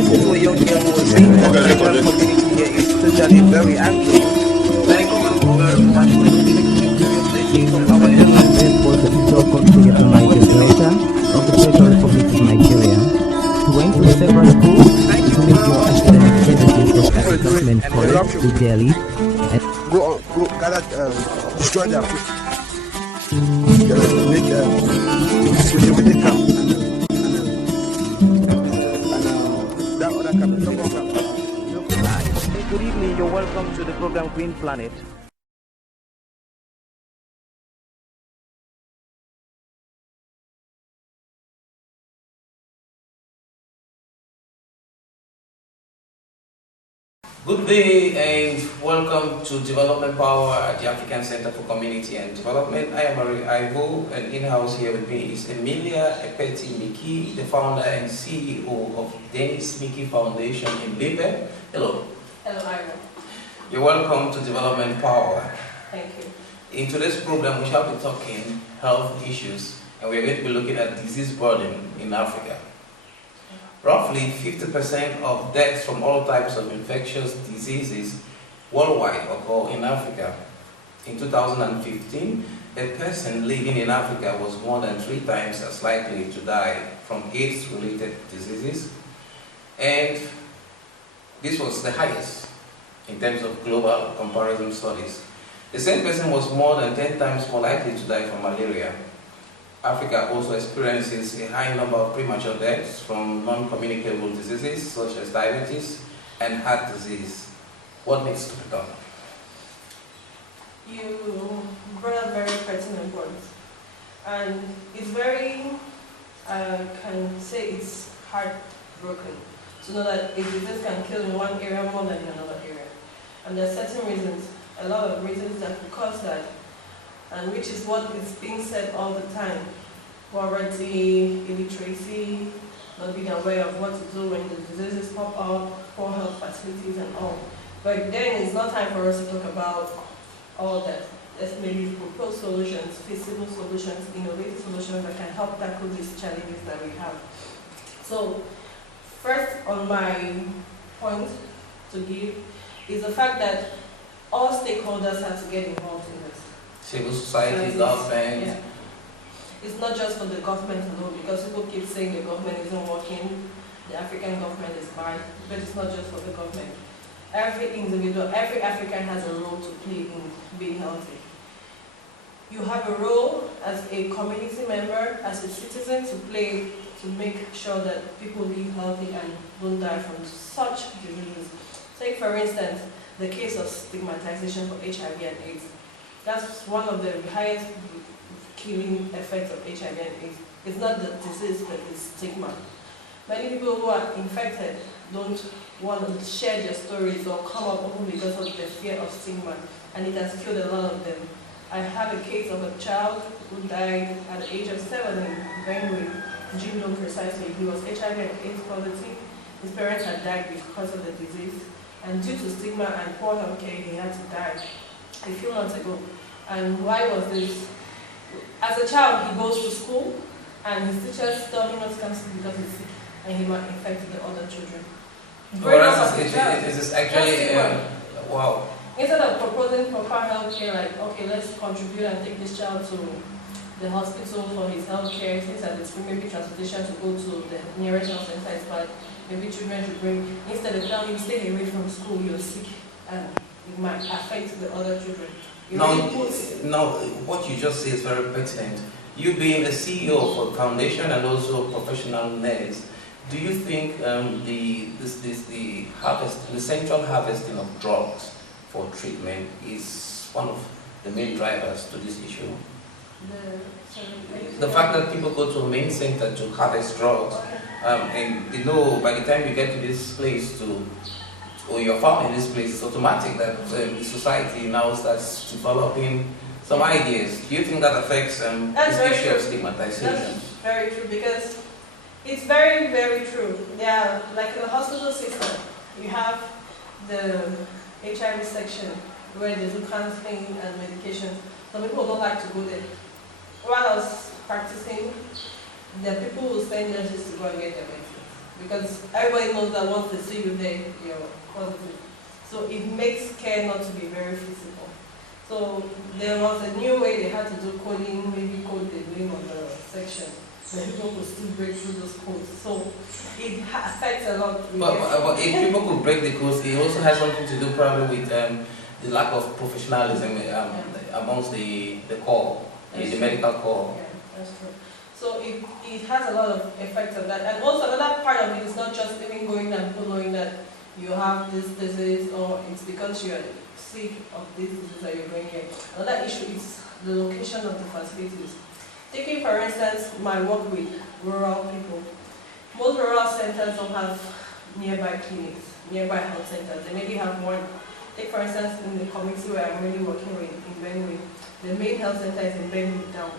listen to a young girl who was saying that the African community here is totally very angry. Like, from our elders. Was the so-called Niger Delta of the Federal Republic of Nigeria. He went to several schools to make your academic genesis of at the government college to Delhi and go gather, destroy their food. Make switch camp. That other camp. Good evening, you're welcome to the program Green Planet. Good day and welcome to Development Power at the African Center for Community and Development. I am Arrey Ivo, and in-house here with me is Miki, the founder and CEO of Denis Miki Foundation in Libe. Hello. Hello, Ivo. You're welcome to Development Power. Thank you. In today's program, we shall be talking health issues, and we're going to be looking at disease burden in Africa. Roughly 50% of deaths from all types of infectious diseases worldwide occur in Africa. In 2015, a person living in Africa was more than 3 times as likely to die from AIDS-related diseases, and this was the highest in terms of global comparison studies. The same person was more than 10 times more likely to die from malaria. Africa also experiences a high number of premature deaths from non-communicable diseases such as diabetes and heart disease. What needs to be done? You brought up very pertinent points, and it's very, I can say it's heartbroken to know that a disease can kill in one area more than in another area. And there are certain reasons, a lot of reasons that could cause that, and which is what is being said all the time. Poverty, illiteracy, not being aware of what to do when the diseases pop up, poor health facilities and all. But then it's not time for us to talk about all that. Let's maybe propose solutions, feasible solutions, innovative solutions that can help tackle these challenges that we have. So, first on my point to give is the fact that all stakeholders have to get involved in this. Civil society, government. Yeah. It's not just for the government alone, because people keep saying the government isn't working, the African government is bad, but it's not just for the government. Every individual, every African has a role to play in being healthy. You have a role as a community member, as a citizen to play to make sure that people live healthy and don't die from such diseases. Take for instance, the case of stigmatization for HIV and AIDS. That's one of the highest killing effects of HIV and AIDS. It's not the disease, but it's stigma. Many people who are infected don't want to share their stories or come up open because of the fear of stigma, and it has killed a lot of them. I have a case of a child who died at the age of 7 in Benue, Jimdo precisely. He was HIV and AIDS positive. His parents had died because of the disease, and due to stigma and poor health care, he had to die a few months ago. And why was this? As a child, he goes to school, and his teachers tell him not to come to school because he's sick, and he might infect the other children. It is actually, wow. Instead of proposing proper health care, like, okay, let's contribute and take this child to the hospital for his health care, since that it's maybe transportation to go to the nearest health center, but maybe children should bring, instead of telling you, stay away from school, you're sick, and it might affect the other children. Now, what you just said is very pertinent. You being a CEO of a foundation and also a professional nurse, do you think the central harvesting of drugs for treatment is one of the main drivers to this issue? The fact that people go to a main center to harvest drugs, and you know, by the time you get to this place or you're found in this place, it's automatic that the society now starts developing some ideas. Do you think that affects this issue of stigmatization? That's very true, because it's very, very true. Yeah, like in the hospital system, you have the HIV section where they do counseling and medication. Some people don't like to go there. While I was practicing, the people who send nurses to go and get their medicines. because everybody knows that once they see you there, you're positive. So it makes care not to be very physical. So there was a new way they had to do coding, maybe code the name of the section, but people could still break through those codes. So it affects a lot. But if people could break the codes, it also has something to do probably with the lack of professionalism amongst the core, the medical core. Yeah, that's true. So it has a lot of effects on that. And also another part of it is not just even going and people knowing that you have this disease or it's because you are sick of this disease that you're going here. Another issue is the location of the facilities. Taking for instance my work with rural people. Most rural centers don't have nearby clinics, nearby health centers. They maybe have one. Take for instance in the community where I'm really working with in Benue, the main health center is in Benue Town.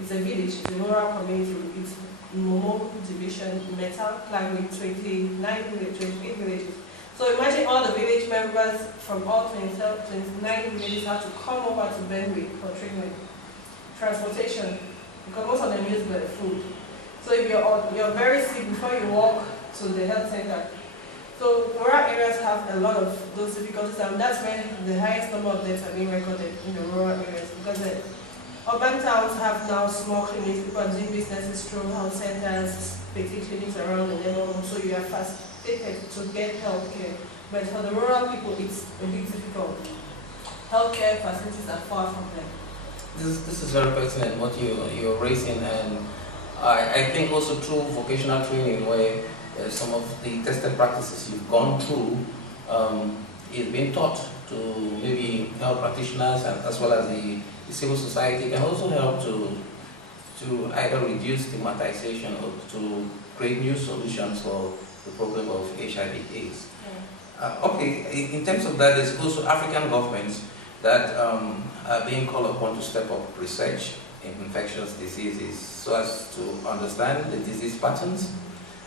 It's a village, it's a rural community. It's Momo division, Metal, Plagway, 28 villages. So imagine all the village members from all 29 villages have to come over to Benue for treatment. Transportation, because most of them use the food. So if you're very sick before you walk to the health center. So rural areas have a lot of those difficulties, and that's where the highest number of deaths are being recorded in the rural areas, because the urban towns have now small clinics, people are doing businesses through health centers, petty clinics around the neighborhood, so you are facilitated to get health care. But for the rural people, it's a bit difficult. Healthcare facilities are far from them. This is very pertinent what you're raising, and I think also through vocational training where some of the tested practices you've gone through is being taught to maybe health practitioners and as well as the civil society, can also help to either reduce stigmatization or to create new solutions for the problem of HIV/AIDS. Yeah. Okay, in terms of that, there's also African governments that are being called upon to step up research in infectious diseases so as to understand the disease patterns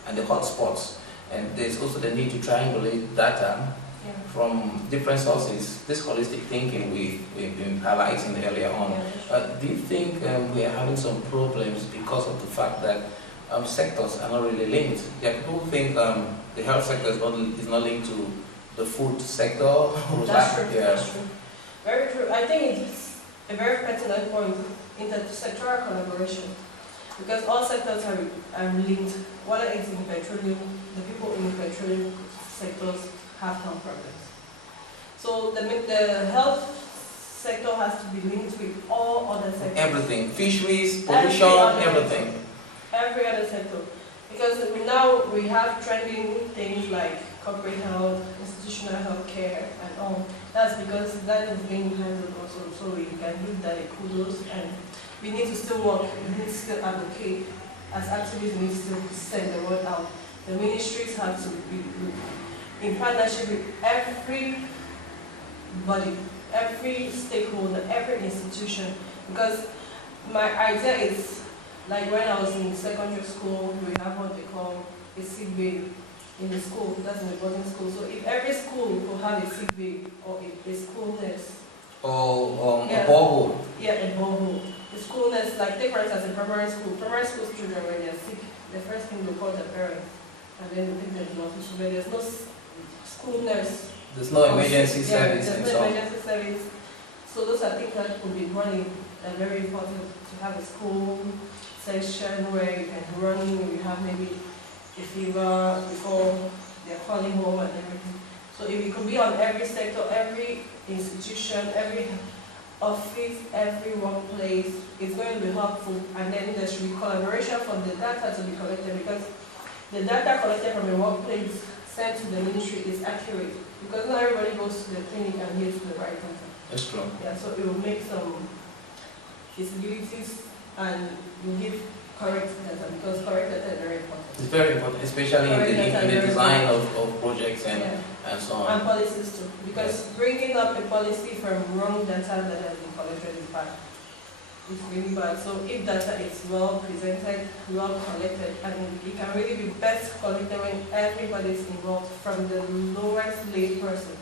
and the hotspots. And there's also the need to triangulate data from different sources. This holistic thinking we've been highlighting earlier on. Do you think we are having some problems because of the fact that sectors are not really linked? Yeah, people think the health sector is not linked to the food sector. That's true. Yeah. That's true. Very true. I think it's a very pertinent point, intersectoral collaboration, because all sectors are linked. Whether it's in petroleum, the people in the petroleum sectors have health problems. So the health sector has to be linked with all other sectors. Everything, fisheries, pollution, everything. Every other sector. Because now we have trending things like corporate health, institutional health care, and all. That's because that is being handled also. So we can give that a kudos, and we need to still work, we need to still advocate. As activists, we need to still send the word out. The ministries have to be in partnership with everybody, every stakeholder, every institution. Because my idea is, like when I was in secondary school, we have what they call a sick bay in the school. That's in the boarding school. So if every school will have a sick bay or a school nurse. Or a borehole. Yeah, a borehole. The school nurse, like take for instance in primary school children when they're sick, the first thing they call their parents, and then they take them to the hospital. But there's no school nurse. There's no emergency service and there's so no on. emergency service. So those are things that could be running and very important to have a school session where you can run, you have maybe a fever before they're calling home and everything. So if it could be on every sector, every institution, every office, every workplace, it's going to be helpful. And then there should be collaboration for the data to be collected, because the data collected from a workplace sent to the ministry is accurate, because not everybody goes to the clinic and gets the right data. That's true. Yeah, so it will make some feasibilities and will give correct data, because correct data is very important. It's very important, especially in the design of projects and so on. And policies too, because bringing up a policy from wrong data that has been collected is bad. It's really bad. So if data is well presented, well collected, and it can really be best collected when everybody is involved, from the lowest lay person,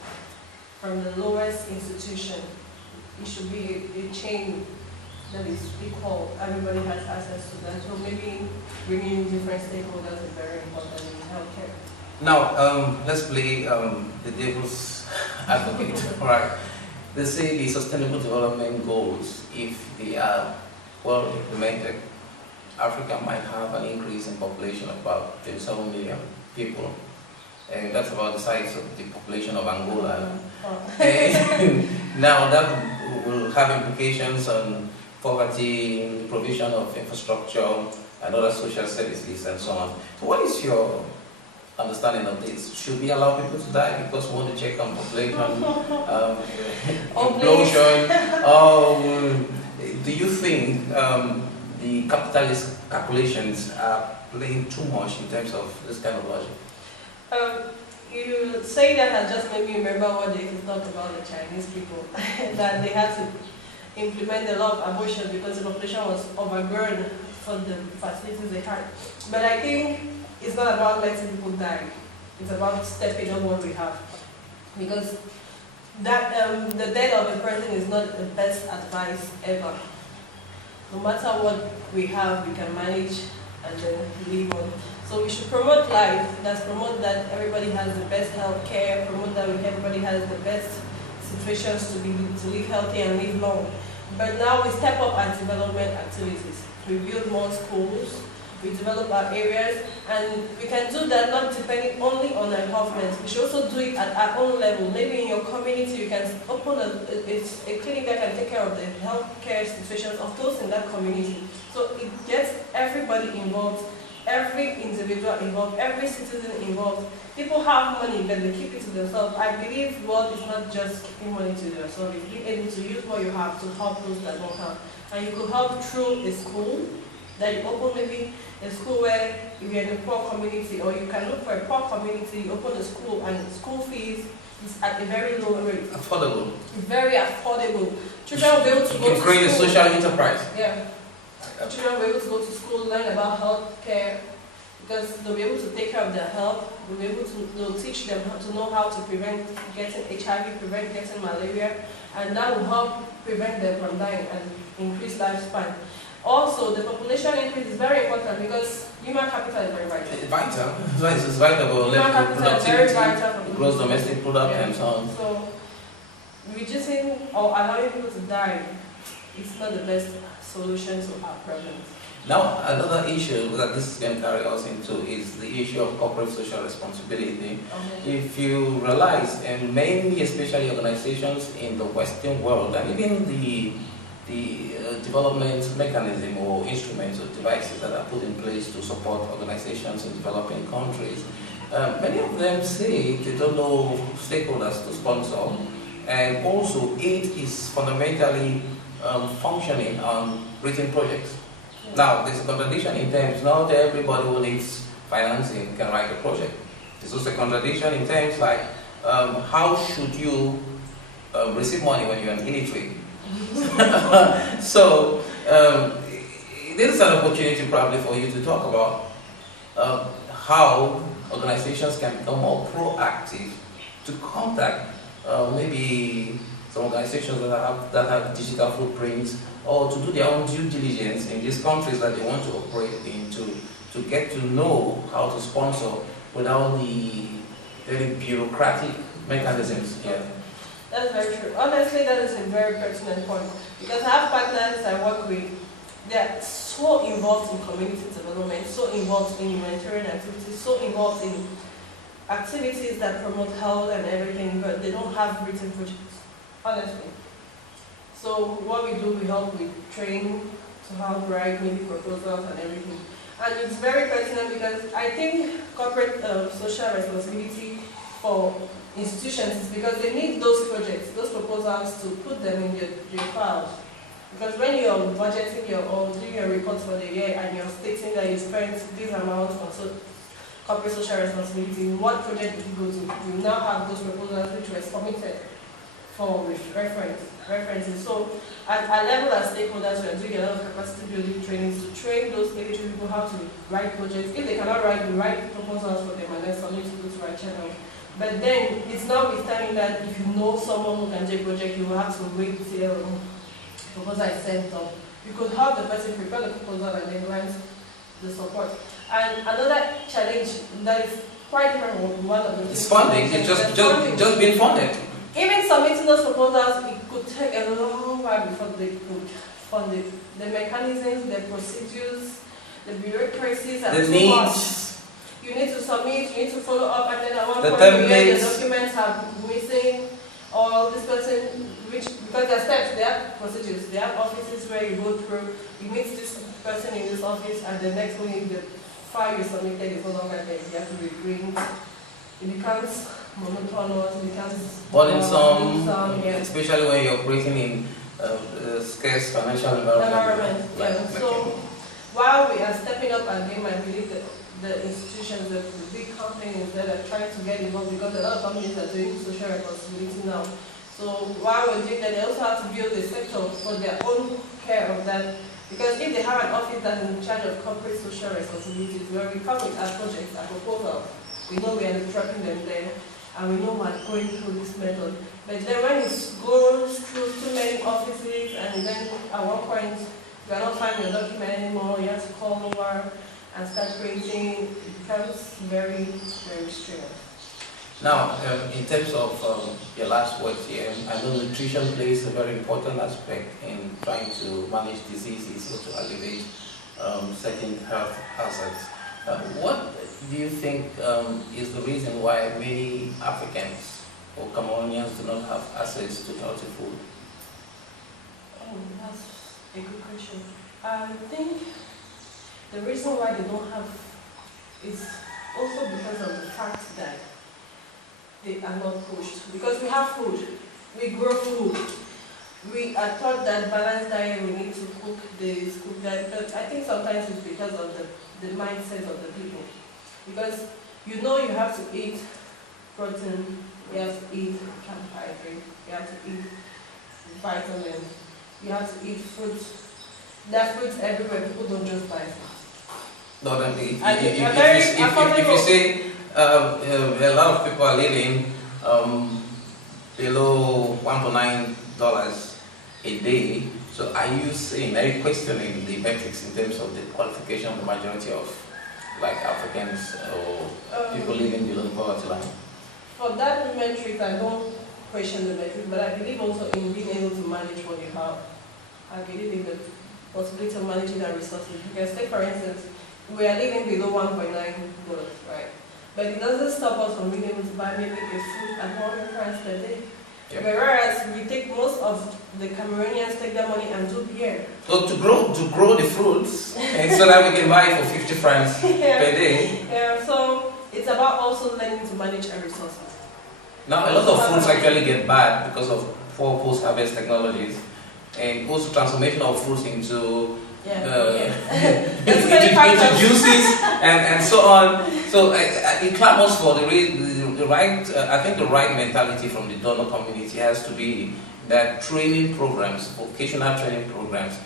from the lowest institution. It should be a chain that is equal. Everybody has access to that. So maybe bringing different stakeholders is very important in healthcare. Now, let's play the devil's advocate. All right. They say the Sustainable Development Goals, if they are well implemented, Africa might have an increase in population of about 27 million people. And that's about the size of the population of Angola. And now that will have implications on poverty, the provision of infrastructure and other social services and so on. So what is your understanding of this? Should we allow people to die because we want to check on population, explosion? Do you think the capitalist calculations are playing too much in terms of this kind of logic? You say that has just made me remember what they talked about the Chinese people, that they had to implement the law of abortion because the population was overburdened for the facilities they had. But I think it's not about letting people die. It's about stepping on what we have. Because that the death of a person is not the best advice ever. No matter what we have, we can manage and then live on. So we should promote life, promote that everybody has the best health care, promote that everybody has the best situations to live healthy and live long. But now we step up our development activities. We build more schools, we develop our areas, and we can do that not depending only on the government. We should also do it at our own level. Maybe in your community you can open a clinic that can take care of the healthcare situations of those in that community. So it gets everybody involved, every individual involved, every citizen involved. People have money, but they keep it to themselves. I believe the world is not just keeping money to yourself. It's being able to use what you have to help those that don't have. And you could help through a school that you open, maybe a school where if you're in a poor community, or you can look for a poor community, you open a school and school fees is at a very low rate. Affordable. Very affordable. Children will be able to go to school. You can create a social enterprise. Yeah. Children will be able to go to school, learn about health care, because they'll be able to take care of their health. They'll teach them how to know how to prevent getting HIV, prevent getting malaria, and that will help prevent them from dying and increase lifespan. Also, the population increase is very important because human capital is very vital. It's vital. It's vital for Human capital is very productivity, vital for gross domestic product, yeah. and so on. So, reducing or allowing people to die is not the best solution to our problems. Now, another issue that this is going to carry us into is the issue of corporate social responsibility. Okay. If you realize, and mainly especially organizations in the Western world, and even the development mechanism or instruments or devices that are put in place to support organizations in developing countries, many of them say they don't know stakeholders to sponsor, and also aid is fundamentally functioning on written projects. Now, there's a contradiction in terms, not everybody who needs financing can write a project. There's also a contradiction in terms like, how should you receive money when you're an illiterate? So, this is an opportunity probably for you to talk about how organizations can become more proactive to contact maybe some organizations that have digital footprints, or to do their own due diligence in these countries that they want to operate in, to get to know how to sponsor without the very bureaucratic mechanisms here. That's very true. Honestly, that is a very pertinent point. Because I have partners I work with, they're so involved in community development, so involved in humanitarian activities, so involved in activities that promote health and everything, but they don't have written projects, honestly. So what we do, we help with training to help write maybe proposals and everything. And it's very pertinent because I think corporate social responsibility for institutions is because they need those projects, those proposals to put them in your files. Because when you're budgeting or doing your reports for the year and you're stating that you spent this amount on corporate social responsibility, what project did you go to? You now have those proposals which were submitted for references. So at our level as stakeholders, we are doing a lot of capacity building trainings to train those eligible people how to write projects. If they cannot write, we write proposals for them and then submit to the right channel. But then it's notwithstanding that if you know someone who can do a project, you will have to wait till proposal is sent up You could have the person prepare the proposal and then grant the support. And another challenge that is quite different from one of the It's funding. It's just being funded. Even submitting those proposals, it could take a long while before they could fund it. The mechanisms, the procedures, the bureaucracies, and The so needs. much. You need to submit, you need to follow up, and then at one The point you hear the templates. documents are missing, or this person, because there are steps, they have procedures, they have offices where you go through, you meet this person in this office, and the next morning the file you submitted is no longer there, you have to reprint. It becomes monotonous, it becomes Burdensome, yeah. especially when you're operating in scarce financial environment. Yeah. So while we are stepping up our game, I believe that the institutions, the big companies that are trying to get involved, because a lot of companies are doing social responsibility now. So while we're doing that, they also have to build a sector for their own care of that. Because if they have an office that's in charge of corporate social responsibilities, where we come with our projects, our proposals, we know we are tracking them there, and we know we're going through this method. But then when it goes through too many offices, and then at one point you are not finding your document anymore, you have to call over and start creating, it becomes very, very strenuous. Now, in terms of your last words here, I know nutrition plays a very important aspect in trying to manage diseases or to alleviate certain health hazards. What do you think is the reason why many Africans or Cameroonians do not have access to healthy food? Oh, that's a good question. I think the reason why they don't have is also because of the fact that they are not pushed. Because we have food, we grow food. We are taught that balanced diet, we need to cook this, cook that. But I think sometimes it's because of the mindset of the people. Because you know you have to eat protein, you have to eat carbohydrate, you have to eat vitamins, you have to eat fruits. There are fruits everywhere, people don't just buy fruits. No, then If you say a lot of people are living below $1.9 a day, so are you questioning the metrics in terms of the qualification of the majority of like Africans or people living below the poverty line? For that metric, I don't question the metric, but I believe also in being able to manage what you have. I believe in the possibility of managing our resources. Because take for instance, we are living below $1.9, right? But it doesn't stop us from being able to buy maybe a fruit at 100 francs per day. Yep. Whereas we take most of the Cameroonians take their money and do beer. So to grow the fruits, and so that we can buy it for 50 francs per day. Yeah, so it's about also learning to manage our resources. Now a lot of fruits actually get bad because of poor post-harvest technologies, and also transformation of fruits into into juices and so on. So it clamors for the right. I think the right mentality from the donor community has to be that training programs, vocational training programs,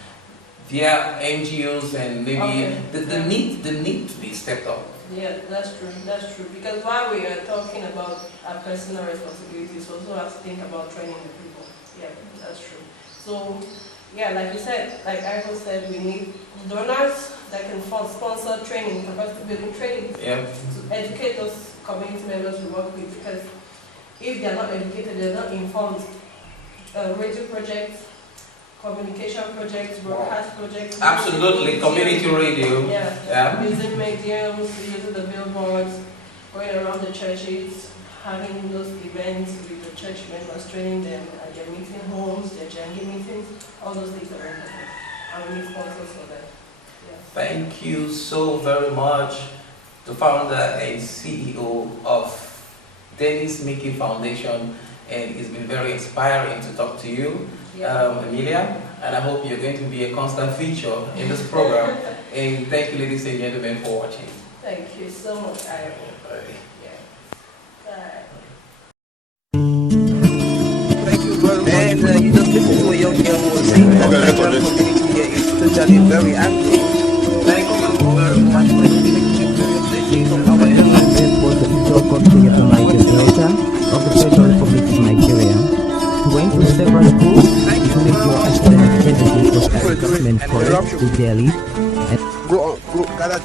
via NGOs and maybe the need to be stepped up. Yeah, that's true. That's true. Because while we are talking about our personal responsibilities, we also have to think about training the people. Yeah, that's true. So, yeah, like you said, like Ivo said, we need donors that can sponsor training, capacity building training, Yeah. to educate those community members we work with. Because if they are not educated, they are not informed. Radio projects, communication projects, broadcast projects. Absolutely, community radio. Yeah. Using mediums, using the billboards, going around the churches, having those events with the church members, training them at their meeting homes, their jangi meetings, all those things are very important. And we need sponsors for that. Yeah. Thank you so very much, the founder and CEO of Denis Miki Foundation, and it's been very inspiring to talk to you, Emilia, and I hope you're going to be a constant feature in this program. And thank you, ladies and gentlemen, for watching. Thank you so much, Arrey. Bye. Bye. Thank you very much. And you just listen to a young girl who was saying that the African community here is totally very angry. Thank you very much for listening to our This was the Ivo country of the Niger Delta of the Federal Republic of Nigeria. He went to several schools to make your academic ability was the government forest to Delhi and Go gather,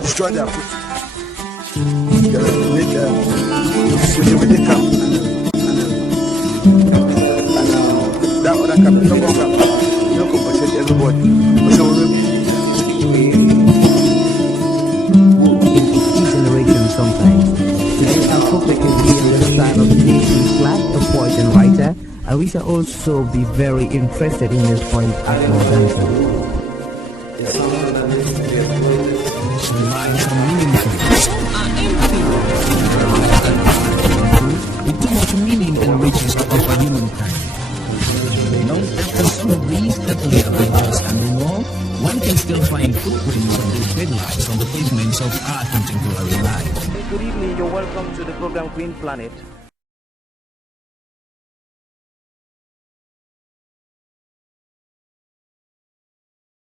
destroy their food. With the camp and that other camp, no more camp, no compensate everybody. So generation sometimes. Today our focus is in the style of Denis Miki, a poet and writer, and we shall also be very interested in his point as more dancer. With too much meaning and riches to offer humankind. You know, after some of these earlier pages and the war, one can still find footprints of the headlights on the pavements of our contemporary life. Good evening, you're welcome to the program Green Planet.